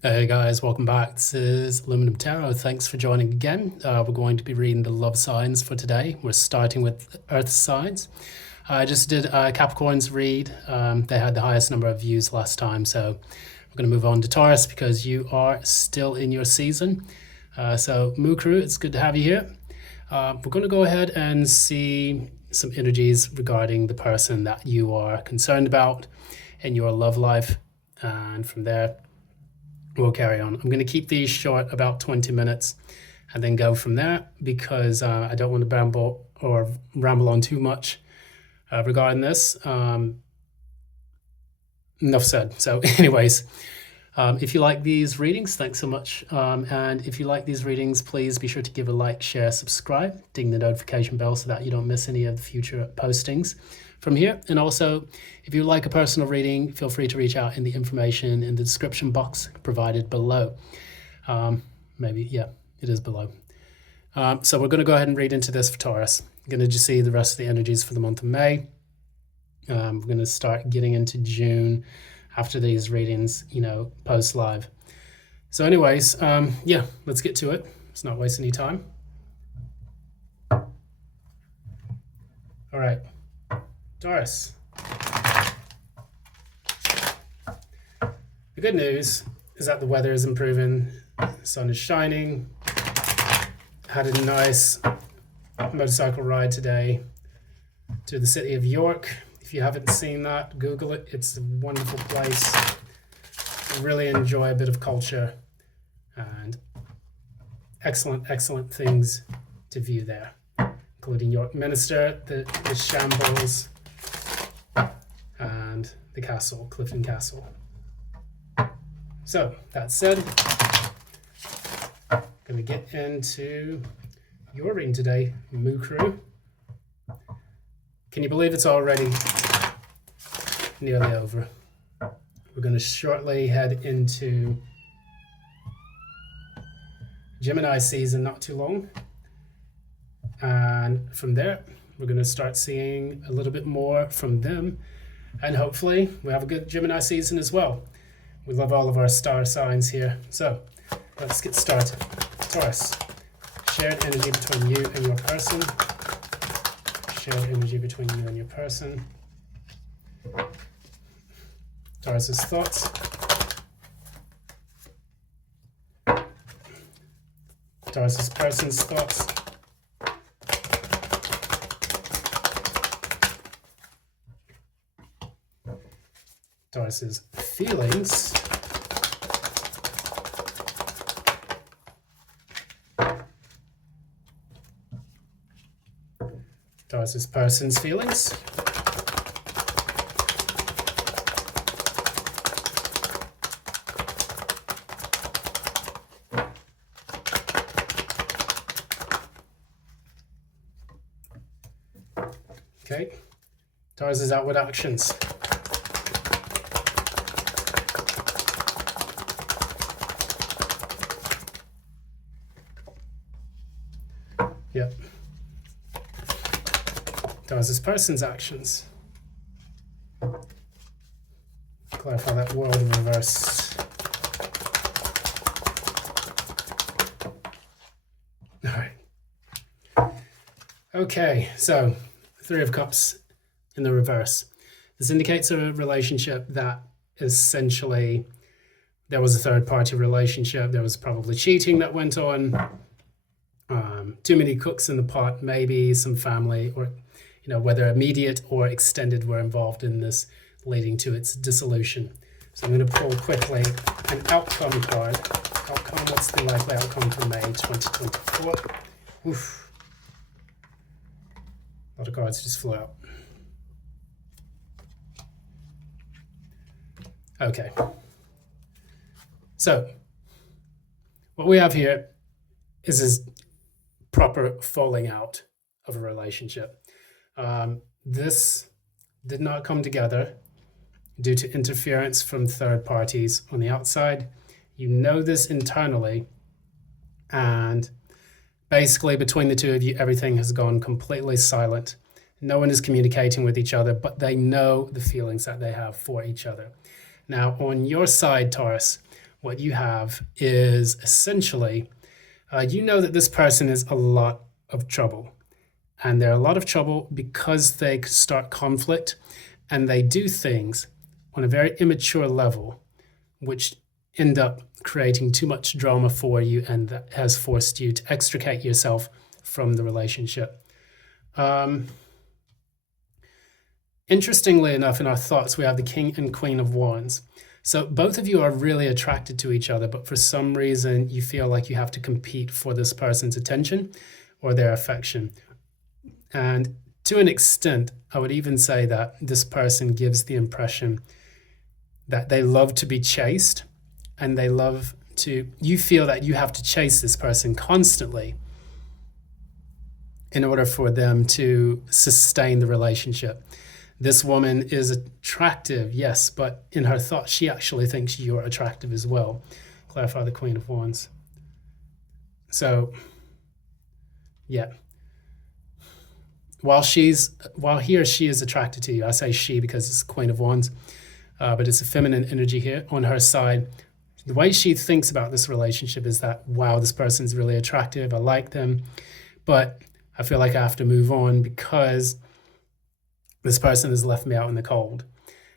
Hey guys, welcome back. This is Aluminum Tarot. Thanks for joining again. We're going to be reading the love signs for today. We're starting with Earth signs. I just did Capricorn's read. They had the highest number of views last time, so we're going to move on to Taurus because you are still in your season. So Moo Crew, it's good to have you here. We're going to go ahead and see some energies regarding the person that you are concerned about in your love life, and from there we'll carry on. I'm going to keep these short, about 20 minutes, and then go from there because I don't want to ramble on too much regarding this. Enough said. So anyways, if you like these readings, thanks so much. And if you like these readings, please be sure to give a like, share, subscribe, ding the notification bell so that you don't miss any of the future postings from here. And also, if you like a personal reading, feel free to reach out in the information in the description box provided below. It is below. So we're going to go ahead and read into this for Taurus. I'm going to just see the rest of the energies for the month of May. We're going to start getting into June after these readings, post live. So anyways, let's get to it. Let's not waste any time. All right, Taurus. The good news is that the weather is improving. The sun is shining. Had a nice motorcycle ride today to the city of York. If you haven't seen that, Google it. It's a wonderful place. I really enjoy a bit of culture and excellent things to view there, including York Minster, the shambles, and the castle, Clifton Castle. So, that said, I'm going to get into your reading today, Moo Crew. Can you believe it's already nearly over? We're going to shortly head into Gemini season, not too long. And from there, we're going to start seeing a little bit more from them. And hopefully, we have a good Gemini season as well. We love all of our star signs here. So, let's get started. Taurus, shared energy between you and your person. Shared energy between you and your person. Taurus's thoughts. Taurus's person's thoughts. Taurus's feelings. Taurus's person's feelings. Okay. Taurus's outward actions. Yep. Taurus's person's actions. Clarify that word in reverse. All right. Okay, so Three of Cups in the reverse. This indicates a relationship that essentially there was a third-party relationship. There was probably cheating that went on. Too many cooks in the pot, maybe some family, or whether immediate or extended were involved in this, leading to its dissolution. So I'm going to pull quickly an outcome card. Outcome, what's the likely outcome for May 2024? Oof. A lot of cards just flew out. Okay. So, what we have here is this proper falling out of a relationship. This did not come together due to interference from third parties on the outside. You know this internally, and basically between the two of you, everything has gone completely silent. No one is communicating with each other, but they know the feelings that they have for each other. Now, on your side, Taurus, what you have is essentially, you know that this person is a lot of trouble. And they're a lot of trouble because they start conflict and they do things on a very immature level, which end up creating too much drama for you, and that has forced you to extricate yourself from the relationship. Interestingly enough, in our thoughts, we have the King and Queen of Wands. So both of you are really attracted to each other, but for some reason you feel like you have to compete for this person's attention or their affection. And to an extent, I would even say that this person gives the impression that they love to be chased, and you feel that you have to chase this person constantly in order for them to sustain the relationship. This woman is attractive, yes, but in her thoughts, she actually thinks you're attractive as well. Clarify the Queen of Wands. So, yeah. While he or she is attracted to you, I say she because it's Queen of Wands, but it's a feminine energy here on her side. The way she thinks about this relationship is that, wow, this person's really attractive, I like them, but I feel like I have to move on because this person has left me out in the cold,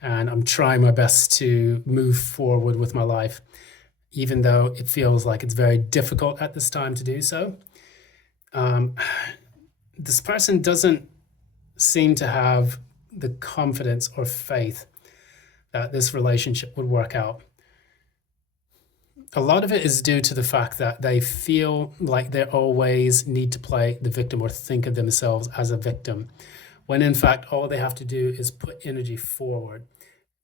and I'm trying my best to move forward with my life, even though it feels like it's very difficult at this time to do so. This person doesn't seem to have the confidence or faith that this relationship would work out. A lot of it is due to the fact that they feel like they always need to play the victim or think of themselves as a victim, when in fact all they have to do is put energy forward.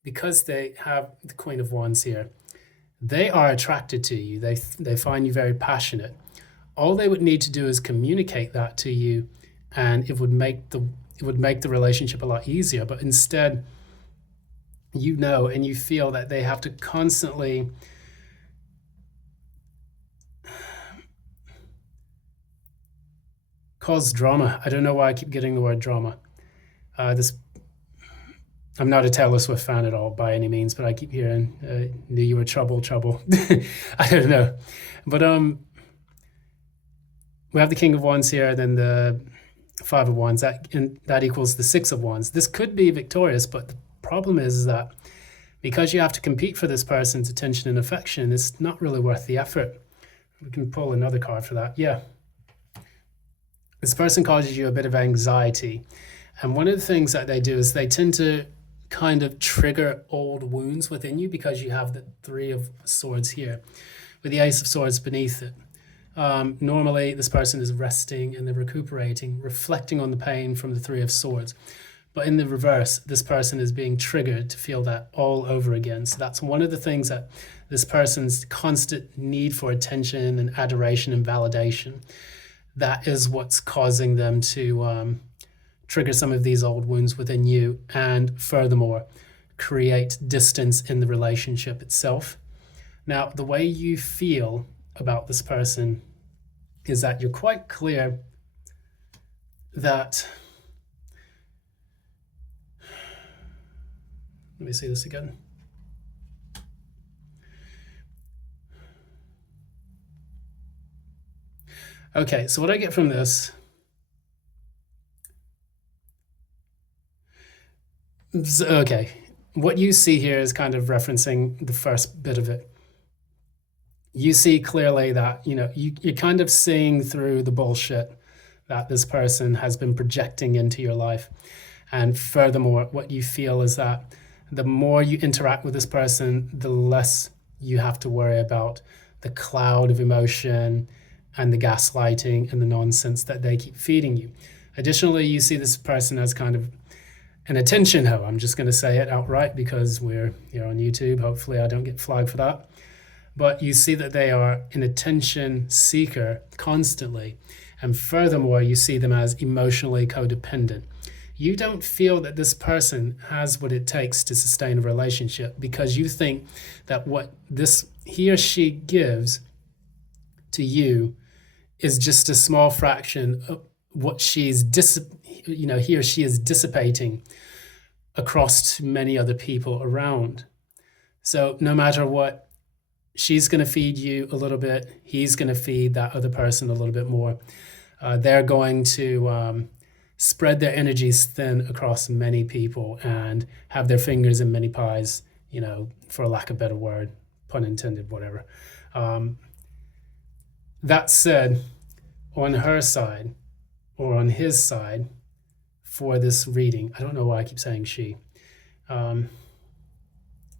Because they have the Queen of Wands here, they are attracted to you. They find you very passionate. All they would need to do is communicate that to you, and it would make the relationship a lot easier. But instead, you know, and you feel that they have to constantly cause drama. I don't know why I keep getting the word drama. I'm not a Taylor Swift fan at all by any means, but I keep hearing, knew you were trouble. I don't know. But we have the King of Wands here, then the Five of Wands, that equals the Six of Wands. This could be victorious, but the problem is that because you have to compete for this person's attention and affection, it's not really worth the effort. We can pull another card for that. Yeah. This person causes you a bit of anxiety. And one of the things that they do is they tend to kind of trigger old wounds within you, because you have the Three of Swords here with the Ace of Swords beneath it. Normally, this person is resting and they're recuperating, reflecting on the pain from the Three of Swords. But in the reverse, this person is being triggered to feel that all over again. So that's one of the things that this person's constant need for attention and adoration and validation, that is what's causing them to trigger some of these old wounds within you, and furthermore, create distance in the relationship itself. Now, the way you feel about this person is that you're quite clear that, let me see this again. Okay, so what I get from this, okay, what you see here is kind of referencing the first bit of it. You see clearly that, you're kind of seeing through the bullshit that this person has been projecting into your life. And furthermore, what you feel is that the more you interact with this person, the less you have to worry about the cloud of emotion and the gaslighting and the nonsense that they keep feeding you. Additionally, you see this person as kind of an attention hoe. I'm just going to say it outright because we're here on YouTube. Hopefully I don't get flagged for that. But you see that they are an attention seeker constantly. And furthermore, you see them as emotionally codependent. You don't feel that this person has what it takes to sustain a relationship, because you think that what he or she gives to you is just a small fraction of what he or she is dissipating across to many other people around. So no matter what she's going to feed you a little bit. He's going to feed that other person a little bit more. They're going to spread their energies thin across many people and have their fingers in many pies, for lack of a better word, pun intended, whatever. That said, on her side or on his side for this reading, I don't know why I keep saying she. I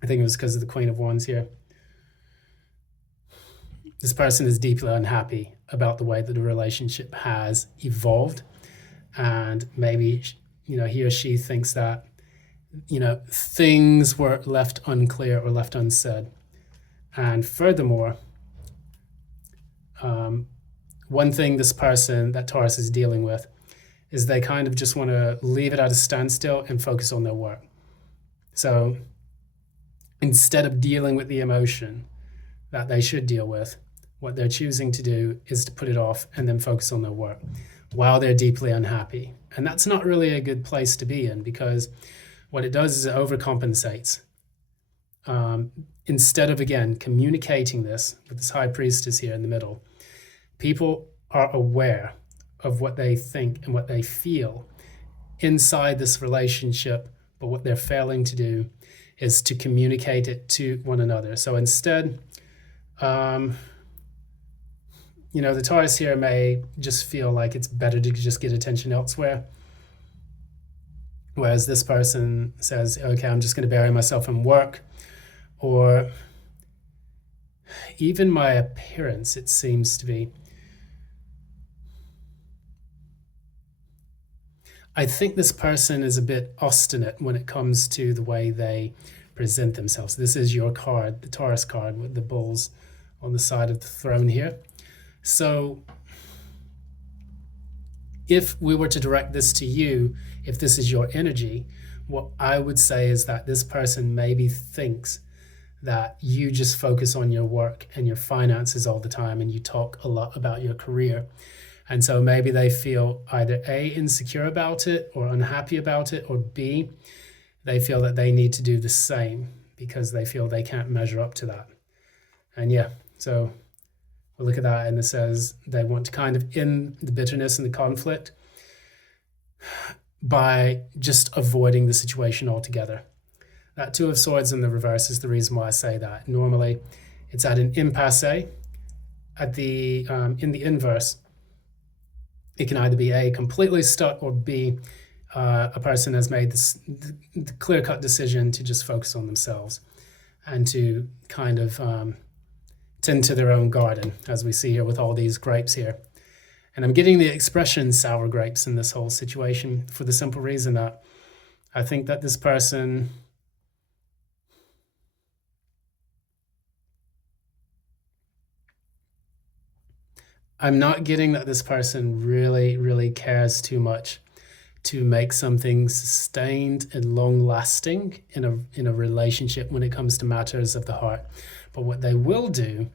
think it was because of the Queen of Wands here. This person is deeply unhappy about the way that the relationship has evolved. And maybe, he or she thinks that, things were left unclear or left unsaid. And furthermore, one thing this person that Taurus is dealing with is they kind of just want to leave it at a standstill and focus on their work. So instead of dealing with the emotion that they should deal with, what they're choosing to do is to put it off and then focus on their work while they're deeply unhappy. And that's not really a good place to be in, because what it does is it overcompensates. Instead of, again, communicating this with this high priestess here in the middle, people are aware of what they think and what they feel inside this relationship, but what they're failing to do is to communicate it to one another. So instead, the Taurus here may just feel like it's better to just get attention elsewhere. Whereas this person says, okay, I'm just going to bury myself in work, or even my appearance, it seems to be. I think this person is a bit obstinate when it comes to the way they present themselves. This is your card, the Taurus card with the bulls on the side of the throne here. So if we were to direct this to you, if this is your energy, what I would say is that this person maybe thinks that you just focus on your work and your finances all the time, and you talk a lot about your career. And so maybe they feel either A, insecure about it or unhappy about it, or B, they feel that they need to do the same because they feel they can't measure up to that. And so we'll look at that, and it says they want to kind of end the bitterness and the conflict by just avoiding the situation altogether. That Two of Swords in the reverse is the reason why I say that. Normally, it's at an impasse. At the in the inverse, it can either be A, completely stuck, or B, a person has made the clear-cut decision to just focus on themselves and to kind of tend to their own garden, as we see here with all these grapes here. And I'm getting the expression sour grapes in this whole situation for the simple reason that I think that this person I'm not getting that this person really, really cares too much to make something sustained and long-lasting in a relationship when it comes to matters of the heart. But what they will do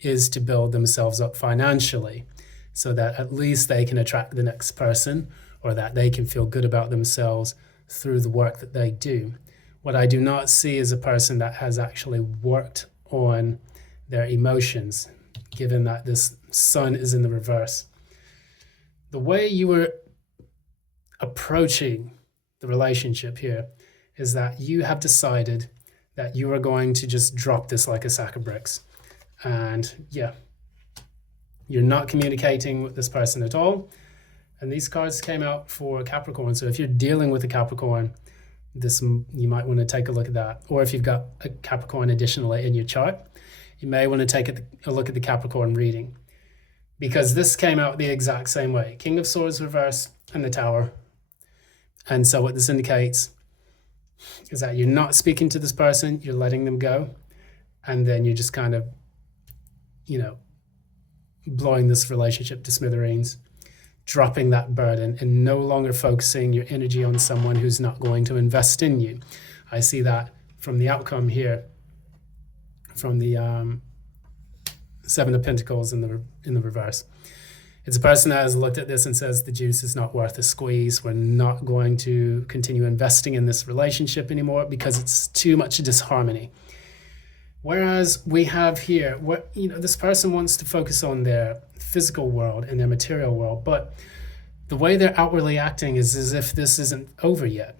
is to build themselves up financially so that at least they can attract the next person, or that they can feel good about themselves through the work that they do. What I do not see is a person that has actually worked on their emotions, given that this sun is in the reverse. The way you were approaching the relationship here is that you have decided that you are going to just drop this like a sack of bricks. And you're not communicating with this person at all. And these cards came out for Capricorn. So if you're dealing with a Capricorn, you might want to take a look at that. Or if you've got a Capricorn additionally in your chart, you may want to take a look at the Capricorn reading, because this came out the exact same way. King of Swords reverse and the Tower. And so what this indicates is that you're not speaking to this person, you're letting them go, and then you're just kind of, blowing this relationship to smithereens, dropping that burden and no longer focusing your energy on someone who's not going to invest in you. I see that from the outcome here, from the Seven of Pentacles in the reverse. It's a person that has looked at this and says the juice is not worth a squeeze. We're not going to continue investing in this relationship anymore because it's too much disharmony. Whereas we have here, this person wants to focus on their physical world and their material world, but the way they're outwardly acting is as if this isn't over yet.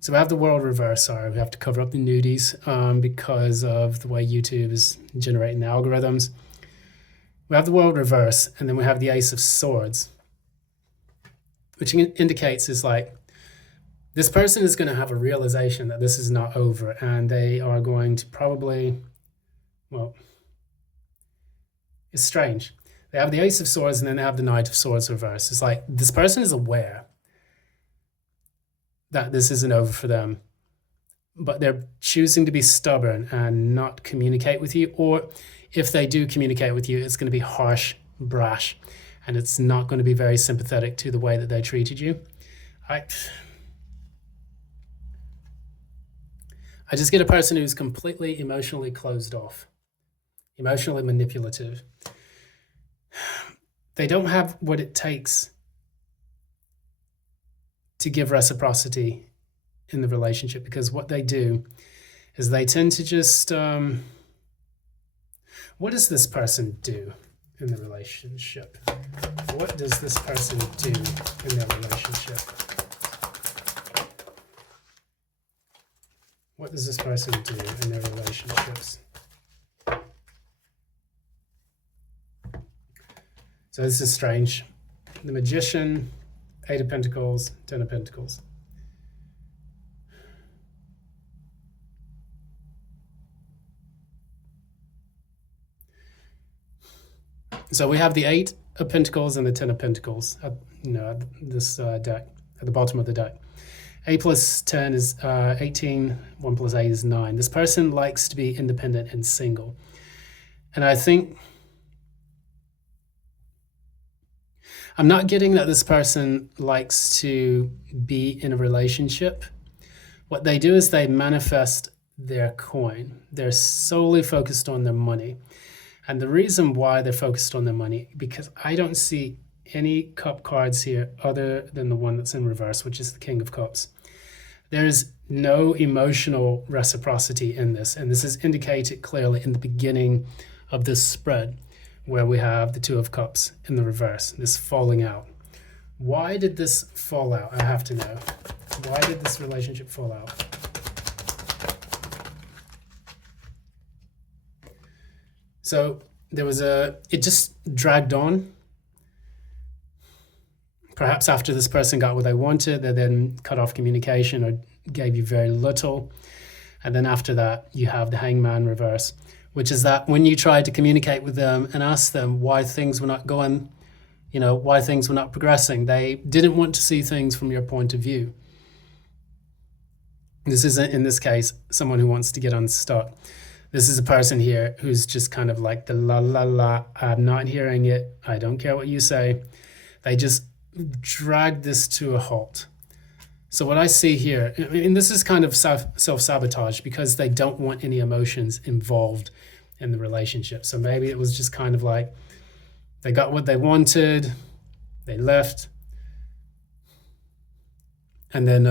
So we have the world reverse. Sorry, we have to cover up the nudies because of the way YouTube is generating the algorithms. We have the world reverse, and then we have the Ace of Swords, which indicates is like this person is going to have a realization that this is not over, and they are going to probably, well, it's strange. They have the Ace of Swords, and then they have the Knight of Swords reverse. It's like this person is aware that this isn't over for them, but they're choosing to be stubborn and not communicate with you. Or if they do communicate with you, it's going to be harsh, brash, and it's not going to be very sympathetic to the way that they treated you. I just get a person who's completely emotionally closed off, emotionally manipulative. They don't have what it takes to give reciprocity in the relationship, because what they do is they tend to just, what does this person do in the relationship? What does this person do in their relationship? What does this person do in their relationships? So this is strange. The Magician, 8 of Pentacles, 10 of Pentacles. So we have the 8 of Pentacles and the 10 of Pentacles at this deck, at the bottom of the deck. 8 plus 10 is 18, 1 plus 8 is 9. This person likes to be independent and single. And I think I'm not getting that this person likes to be in a relationship. What they do is they manifest their coin. They're solely focused on their money. And the reason why they're focused on their money, because I don't see any cup cards here other than the one that's in reverse, which is the King of Cups. There's no emotional reciprocity in this. And this is indicated clearly in the beginning of this spread, where we have the 2 of Cups in the reverse, this falling out. Why did this fall out? I have to know. Why did this relationship fall out? So there was it just dragged on. Perhaps after this person got what they wanted, they then cut off communication or gave you very little. And then after that, you have the Hangman reverse, which is that when you tried to communicate with them and ask them why things were not going, why things were not progressing, they didn't want to see things from your point of view. This isn't, in this case, someone who wants to get unstuck. This is a person here who's just kind of like the la la la, I'm not hearing it, I don't care what you say. They just drag this to a halt. So what I see here, and this is kind of self-sabotage because they don't want any emotions involved in the relationship. So maybe it was just kind of like they got what they wanted, they left, and then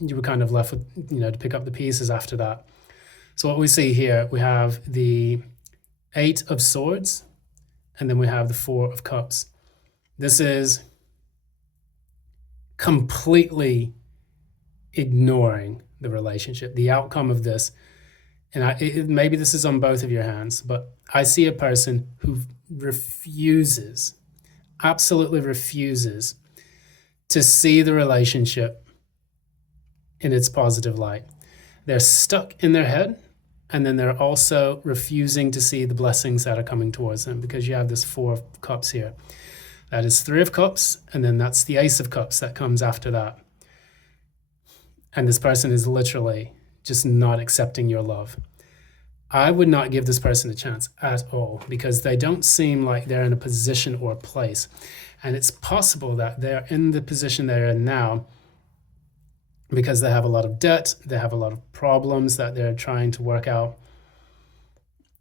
you were kind of left with, to pick up the pieces after that. So what we see here, we have the 8 of Swords, and then we have the 4 of Cups. This is completely ignoring the relationship, the outcome of this. And maybe this is on both of your hands, but I see a person who refuses, absolutely refuses to see the relationship in its positive light. They're stuck in their head, and then they're also refusing to see the blessings that are coming towards them, because you have this 4 of Cups here. That is 3 of Cups, and then that's the Ace of Cups that comes after that. And this person is literally just not accepting your love. I would not give this person a chance at all, because they don't seem like they're in a position or a place. And it's possible that they're in the position they're in now because they have a lot of debt, they have a lot of problems that they're trying to work out.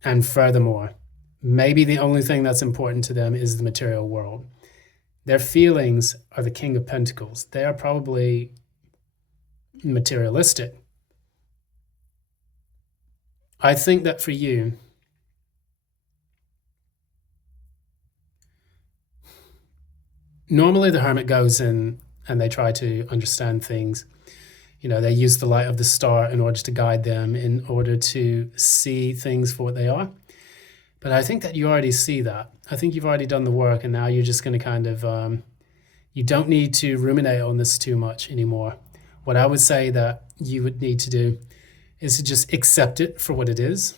And furthermore, maybe the only thing that's important to them is the material world. Their feelings are the King of Pentacles. They are probably materialistic. I think that for you, normally the hermit goes in and they try to understand things. They use the light of the star in order to guide them, in order to see things for what they are. But I think that you already see that. I think you've already done the work, and now you're just going to kind of, you don't need to ruminate on this too much anymore. What I would say that you would need to do is to just accept it for what it is.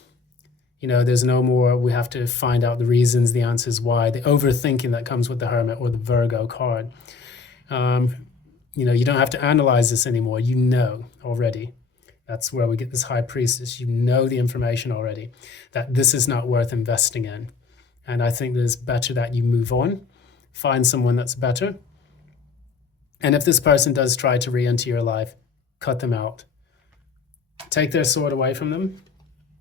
There's no more, we have to find out the reasons, the answers why, the overthinking that comes with the Hermit or the Virgo card. You don't have to analyze this anymore. You know already. That's where we get this High Priestess. You know the information already, that this is not worth investing in. And I think that it's better that you move on, find someone that's better. And if this person does try to re-enter your life, cut them out. Take their sword away from them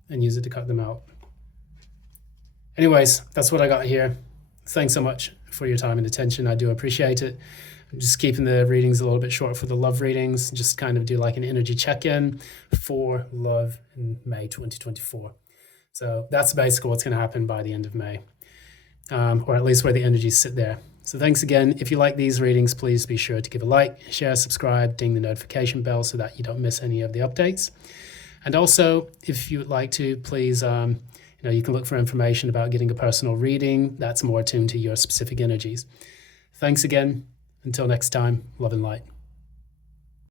and use it to cut them out. Anyways, that's what I got here. Thanks so much for your time and attention. I do appreciate it. I'm just keeping the readings a little bit short for the love readings. Just kind of do like an energy check-in for love in May 2024. So that's basically what's going to happen by the end of May, or at least where the energies sit there. So thanks again. If you like these readings, please be sure to give a like, share, subscribe, ding the notification bell so that you don't miss any of the updates. And also, if you would like to, please, you can look for information about getting a personal reading that's more attuned to your specific energies. Thanks again. Until next time, love and light.